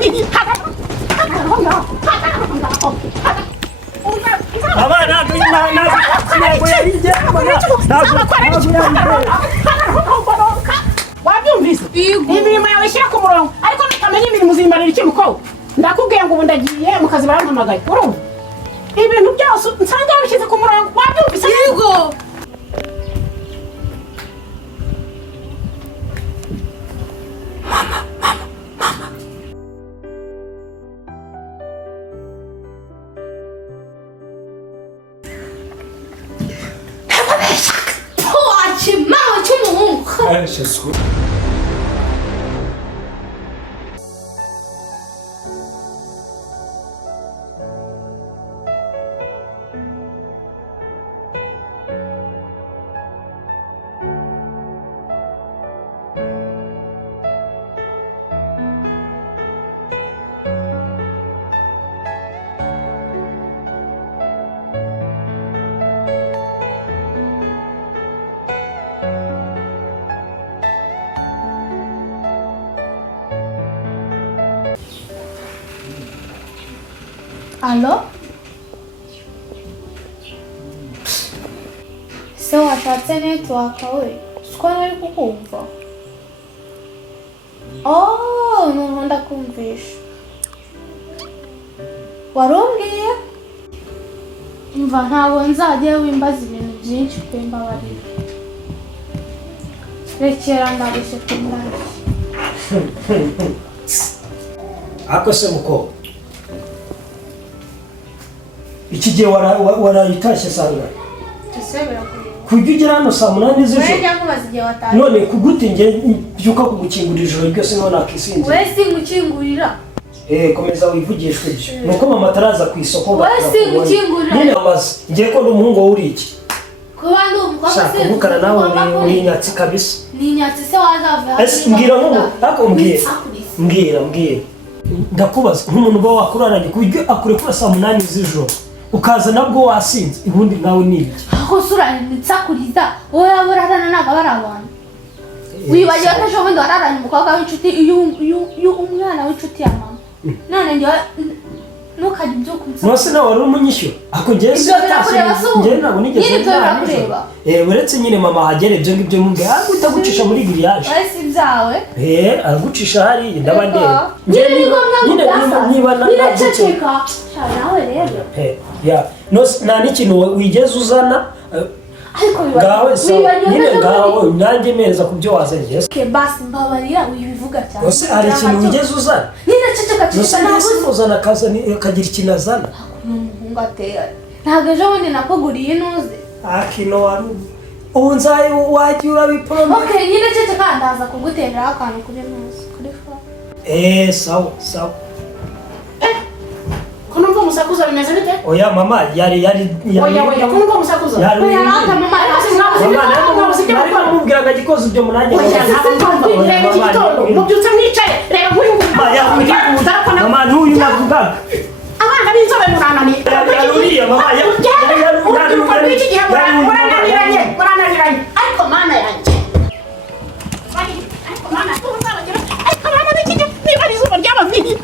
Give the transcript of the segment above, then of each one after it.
ry'abavandimwe abana wabyumvise imirimo yawe ishyira ku murongo ariko nutamenya imirimo uzimarira iki mukobwa ndakubwiye ngo ubu ndagiye mu kazi barampamagaye urumva ibintu byose nsanga yabishyize ku murongo wabyumvise yego Wszystko. Alo? Se washatse network we siko nari kukumva. Oh, noneho ndakumvisha. Warumbwiye? Umva ntabwo nzajya wimbaza ibintu byinshi pe mbabarira. Rekera ndarushye kumuranga. Ako se muko. Iki gihe warayitashye sanga. Tusebera kuri. Kujya ugera hano saa 8 z'ijoro. Wewe njya kubaza igihe wataye. None kugute nge byuka kugukingurira ijoro ryose none nakisinze. Wewe singukingurira. Komeza wivugishwe byo. Nuko mama ataraza ku isoko Wewe singukingurira. None amaze. Ngiye ko n'umuhungu wowe uri iki? Kuba ndi umukobwa se. Shaka mukara nawe ni nyatsi kabisa. Ni nyatsi se wazava. Mbwira nko ako mbwira. Ndakubaza nk'umuntu uba wakuraranye kubyo akure kuri saa 8 z'ijoro. Ukaza nabwo wasinze ibundi nawe nibiki aho sura nitsakuriza wowe aburarana naga barabana wibagiye ko ejo bundi wararanye umukobwa w'inshuti iyo umwana w'inshuti ya mama none njye ntukajya ubyuka nose nawe wari umunyishyo ako ngiye ngiye ntabwo nigeze uretse nyine mama hagere ibyo ngibyo mumbe utagucisha muri giriyaje si byawe aragucisha hari ndabande niba naceceka nawe rero nose nta n'ikintu wigeze uzana ariko ngawe nyine ngawe nanjye meza ku byo wazanye basi mbabarira wibivuga cyane nose hari ikintu wigeze uzana nyine ceceka ceceka ntabwo uzana akagira ikintu azana umuhungu atera ntabwo ejo bundi nakuguriye inuze akino wari ubu nzaye wagiye urabiporome nyine ceceka ndaza kugutera akantu kuri nuze kuri fone sawa Kunumva musakuza bimeze bite? Oya mama yari oya kunumva musakuza oya hata mama namubwiraga gikoze ibyo munanye oya ntabwo reba iki gitondo mubyutse mwicaye reba nk'uyu mama n'uyu navugaga abana b'inzobe muranani yaruriye mama murananiranye ariko mana yanjye ariko mana tuzabagira ariko mana n'ikijya niba ari izuba ry'abavandimwe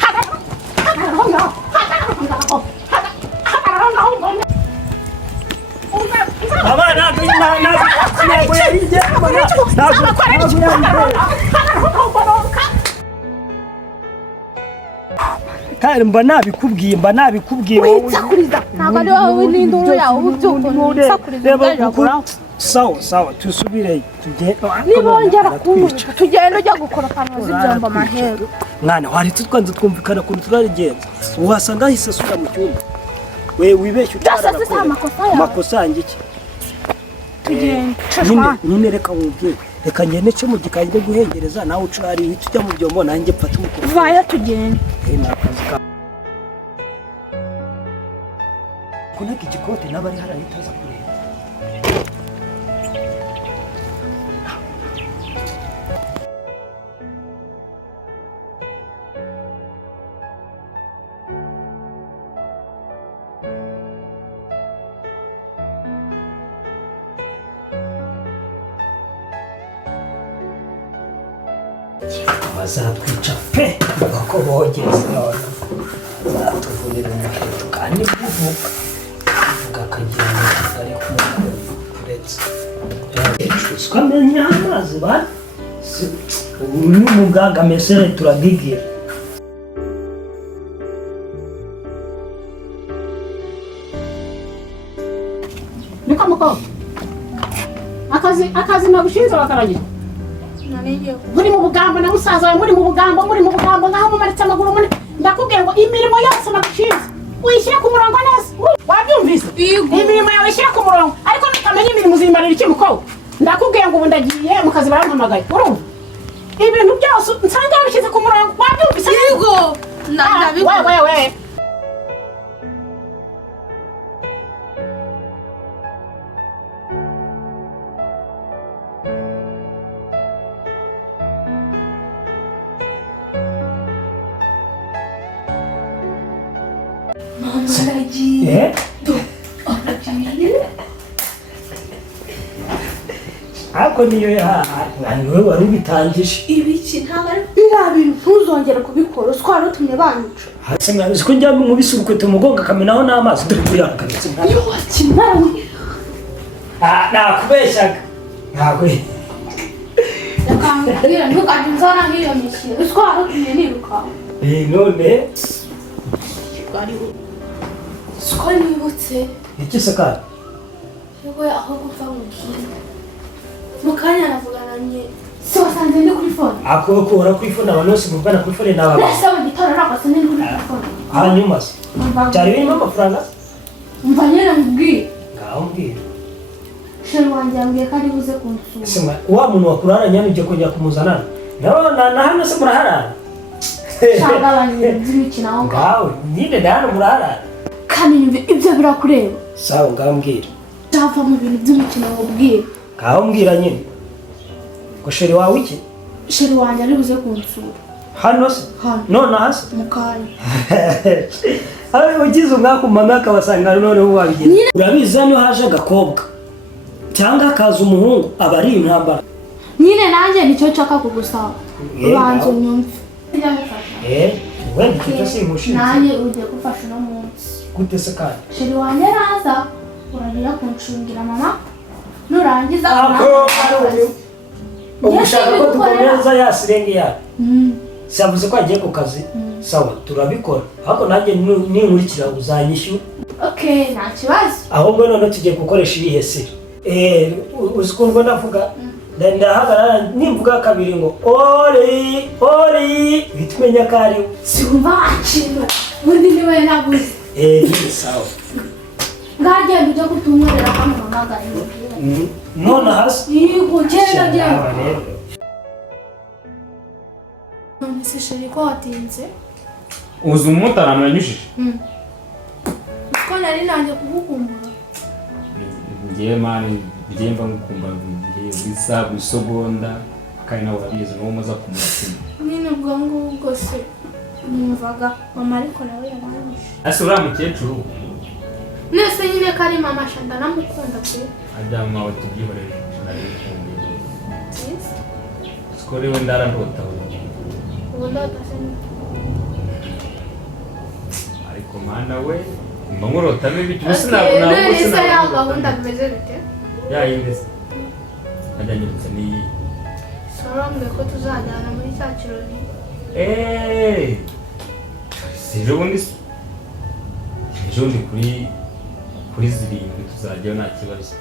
kandi mba nabikubwiye wowe ntabwo ari wowe n'induru yawe ubyuka sawa tusubireyo nibongera kumurika tugenda ujya gukora akantu z'ibyombo amahero mwana waretse twanze twumvikana ukuntu turarigenza uhasanga ahise asubira mu cyumba we wibeshye utarakora amakosa yanjye iki nyine reka wumve reka ngende ce mu gikari njye guhengereza nawe ucurari uhita ujya mu byombo nanjye mfate umukuru vaya tugende kuneka igikote n'abari hari ahitaza kureba bazatwica pe bako bogeze none zatuvunira umuheto kandi kuvuga akagira ngo ari kuretse ukamenya amazi ba ubu ni umuganga mesere turagigira niko mukobwa akazi nagushinze wakaragira muri mu bugambo na musaza wawe muri mu bugambo ngaho mumaritse amaguru mune ndakubwiye ngo imirimo yose nagushinze uyishyire ku murongo neza wabyumvise imirimo yawe ishyire ku murongo ariko nutamenya imirimo uzimarira iki mukobwa ndakubwiye ngo ubu ndagiye mu kazi barampamagaye urumva ibintu byose nsanga wabishyize ku murongo wabyumvise yego ndabikora we ariko niyo niwe wari ubitangije ibiki ntabwo ari biriya bintu ntuzongere kubikora utwara utumye banyica hasi mwabizi ko njya mubise urukweta umugongo akamenaho n'amazi dore kuyangaritse kimwe nakubeshyaga ntabwo yakambwira ntukajya unzana nk'iyo mishyira utwara utumye niruka none siko nibutse iki se kandi yewe aho gupfa mubwira mu kanya navuganye si wasanze ndi kuri fone akora kuri fone abantu bose muvugana kuri fone n'abagabo mbese mu gitondo ntabwo asanze ndi kuri fone hanyuma se byari birimo amafaranga mva nyine mubwire ngaho mbwira sheri wanjye yambwiye ko ari buze kunsura wa muntu wakuraranye hano ugiye kongera kumuzanana na hano se muraharara shanga abantu by'imikino aho ngawe nyine na hano muraharara kandi ibyo birakureba sawa ngaho mbwira byava mu bintu by'imikino mubwire ngaho mbwira nyine ngo sheri wawe iki sheri wanjye ari buze kunsura hano se hano none hasi mu kanya ugize umwaka umame akabasanga noneho wabigenza urabizi hano haje agakobwa cyangwa hakaza umuhungu aba ari intambara nyine nanjye nicyo nshaka kugusaba ubanza unyumve wenda icyo si imushinzi nanjye ugiye gufasha uno munsi gute se kandi sheri wanjye naza urarira kunshungira mama nurangiza ugushaka ko dukomeza ya sirenge yawe siyavuze ko agiye ku kazi sawa turabikora ariko nanjye ninkurikira uzanyishyura okay nta kibazo ahubwo none tugiye gukoresha irihe siri uzi kumva ndavuga ndahagarara nimvuga kabiri ngo ori uhita umenya ko ari we siwumva wakintu ubundi niwe nabuze ni sawa ngagenda ujya kutumwerera kamuhamagara none hasi yego genda none se sheri ko watinze uzi umumotari amuranyujije ko nari nanjye kugukumbura ngewe mani ngewe mba ngukumva igihe buri saa buri segonda kandi nawe urabizi n'uwo muza ku mutima nyine ubwo ngubwo se numvaga mama ariko nawe yamwanyuje ese uriya mukecuru nese nyine ko ari mama shanda namukunda pe ajyama wawe tubyihorere narabikumbuye siko rero ndarandota ubu ndagase ariko mana we mba nkurotamo ibiki gusa ntabwo nese ya gahunda bimeze bite yayindi se ajyanye gusa n'iyi sorambwe ko tuzajyana muri cya kirori ejo bundi kuri zirindwi tuzajyayo nta kibazo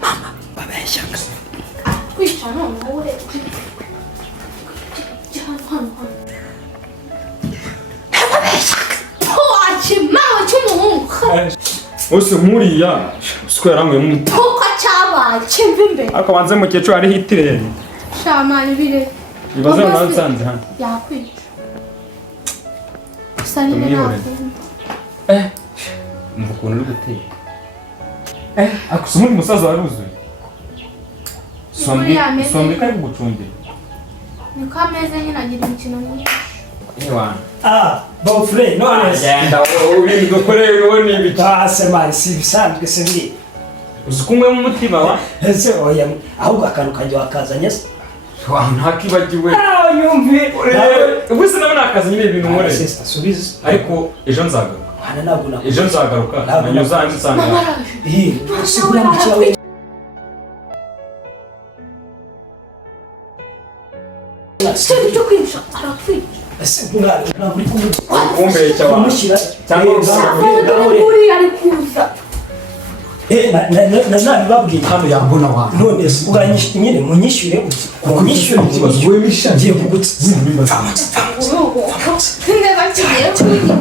mama babeshyaga kwica none wowe hano wakimawe cy'umuhungu ose nkuriya siko yaranyweye mu kuko cyabaye kimva imbere ariko banze mukecuru hariho itirere shamani bire ibibazo nawe nsanze hano yakwica gusa nyine nakunda umva ukuntu uri gutera akusa umundi musaza waruzuye sombe kari kugucungira niko ameze nyine agira imikino myinshi ewana bofure none se agenda ibintu dukoreye wowe ni ibiki base mari si bisanzwe se ndi uzi kumwe mu mutima wa ese oya ahubwo akantu kanjye wakazanye se ntakibagiwe yumvi ubu se nawe nakazi nyine ibintu nkore sister subiza ariko ejo nzagaruka hana ntabwo nakora ejo nzagaruka Ntabwo nanyo uzanjye usanga sigura mu cyawe Sitari cyo kwica arakwica. ese mwana ntabwo uri kumbeshya wa kumushyira cyangwa Uri ari kuza. nabibabwiye hano yambona abantu none se uranyishyura nyine munyishyure munyishyure ikibazo wowe misha ngiye kugutsa Ntiga bakiye kwica.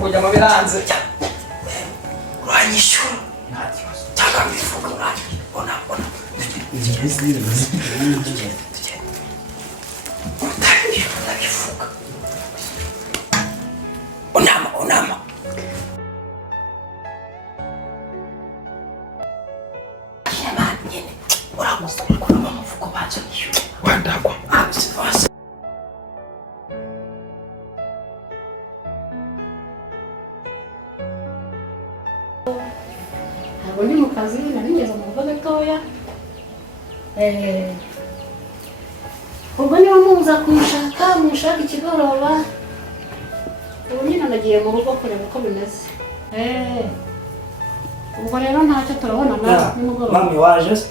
kujya mu biranze uranyishyura cyangwa mbivuga uranyishyura ona ndabivuga onama nyine uramusaba kurama amavuko banza nishyura wandagwa ntabwo ndi mu kazi nari ngeze mu rugo gatoya ubwo niba muza kunshaka munshaka ikigoroba ubu nyine nagiye mu rugo kureba uko bimeze ubwo rero ntacyo turabona nawe nimugoroba mami waje se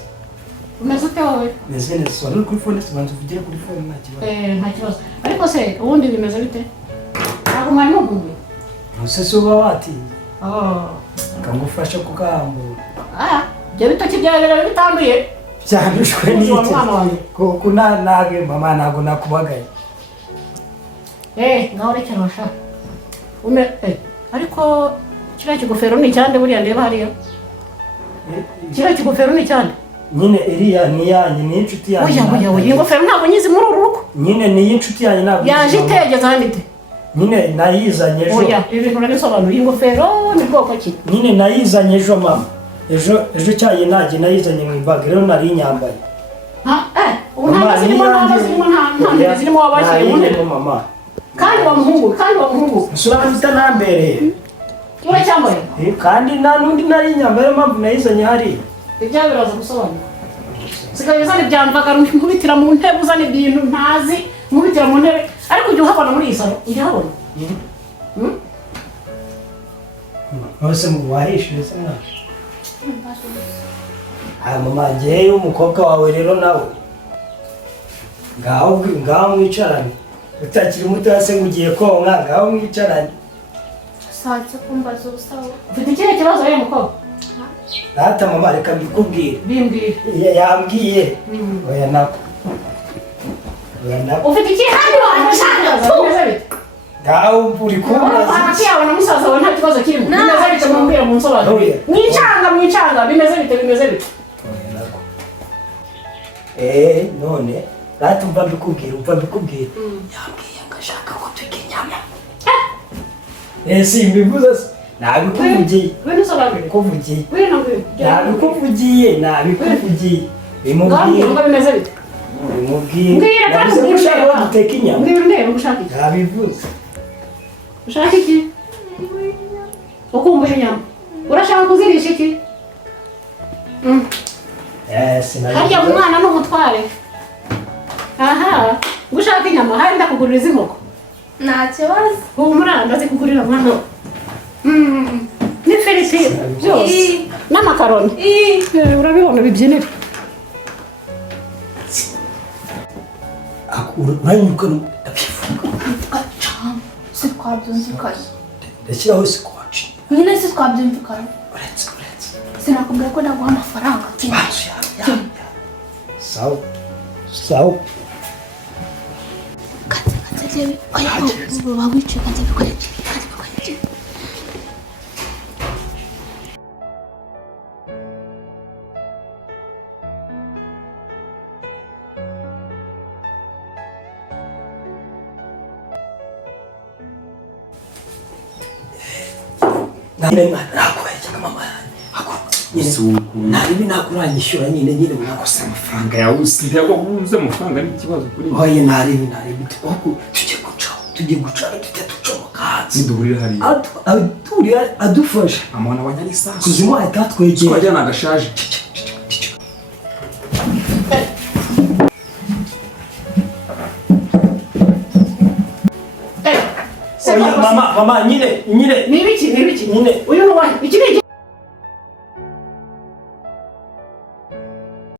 umeze ute wowe meze neza wari uri kuri fone se banza uvugire kuri fone nta kibazo nta kibazo ariko se ubundi bimeze bite ntabwo mwari mugumbuye ese si uba watinze kangufasha kugahambura ibyo bitoki byawe biraba bitanduye byandushwe n'iki kuko nage mama ntabwo nakubagaye ngaho rekera washaka ariko kiriya kigofero ni icyande buriya ndeba hariya kiriya kigofero ni icyande nyine iriya ni iyanjye ni inshuti yanjye oya iyi ngofero ntabwo nyizi muri uru rugo nyine ni iy'inshuti yanjye ntabwo yaje itegeza hano ite nyine nayizanye ejo oya ibi bintu urabisobanura iyi ngofero ni bwoko ki nyine nayizanye ejo mama ejo cyayi ntajye nayizanye mu ibaga rero nari inyambaye ubu ntabwo zirimo ntabwo zirimo nta ntebe zirimo wabashyiriye mu ntebe mama kandi wa muhungu usura utanambereye kiba cyambaye kandi nta n'undi nari inyambaye niyo mpamvu nayizanye hariya ibyawe biraza gusobanura sigaye uzana ibyamvaga nkubitira mu ntebe uzana ibintu ntazi nkubitira mu ntebe ariko ujya uhabona muri iyi salo ujya uhabona bose mu wahishyuye se mwana mama ngewe umukobwa wawe rero nawe ngaho mwicarane utakiri muto se mugiye konka ngaho mwicarane Satse kumbaza ubusawa. ufite ikihe kibazo rero mukobwa data mama reka mbikubwire bimbwire yambwiye oya nako ufite ikihe handi washaka bimeze bite ngaho uri kumbaza hagati yawe na musaza wawe nta kibazo kirimo bimeze bite mumbwire mu nsobanuro mwicanga bimeze bite none data umva mbikubwire yambwiye ngo ashaka ko turya inyama simbivuze se nabikuvugiye nabikuvugiye bimubwiye bimeze bite bimubwiye nabize ko ushaka ko duteka inyama nabivuze ushaka iki ukumbuye inyama urashaka kuzirisha iki harya umwana ni umutware gushaka inyama hari ndakugurira izi nkoko Nta kibazo. humura ndazikugurira mwana n'ifiriti byose n'amakaroni urabibona bibyinira uranyuka ndabivuga Si twabyumvikanye. ndashyiraho sikwaci Nyine si twabyumvikanye. uretse Sinakubwira ko naguha amafaranga. sawa Kanze oya baba wicaye kanze bikore. nakubeshyaga mama yanjye naribi nakuranyishyura nyine Gusa amafaranga yawe usibye ko ubuze amafaranga ni ikibazo kuri njye. oye naribi tujye guca tucomoka hasi Duhurira hariya. adufasha Amana abanyarisasu. kuzimu ahita twegera Twajyana agashaje. oye mama nyine ni ibiki nyine uyu ni uwahe iki ni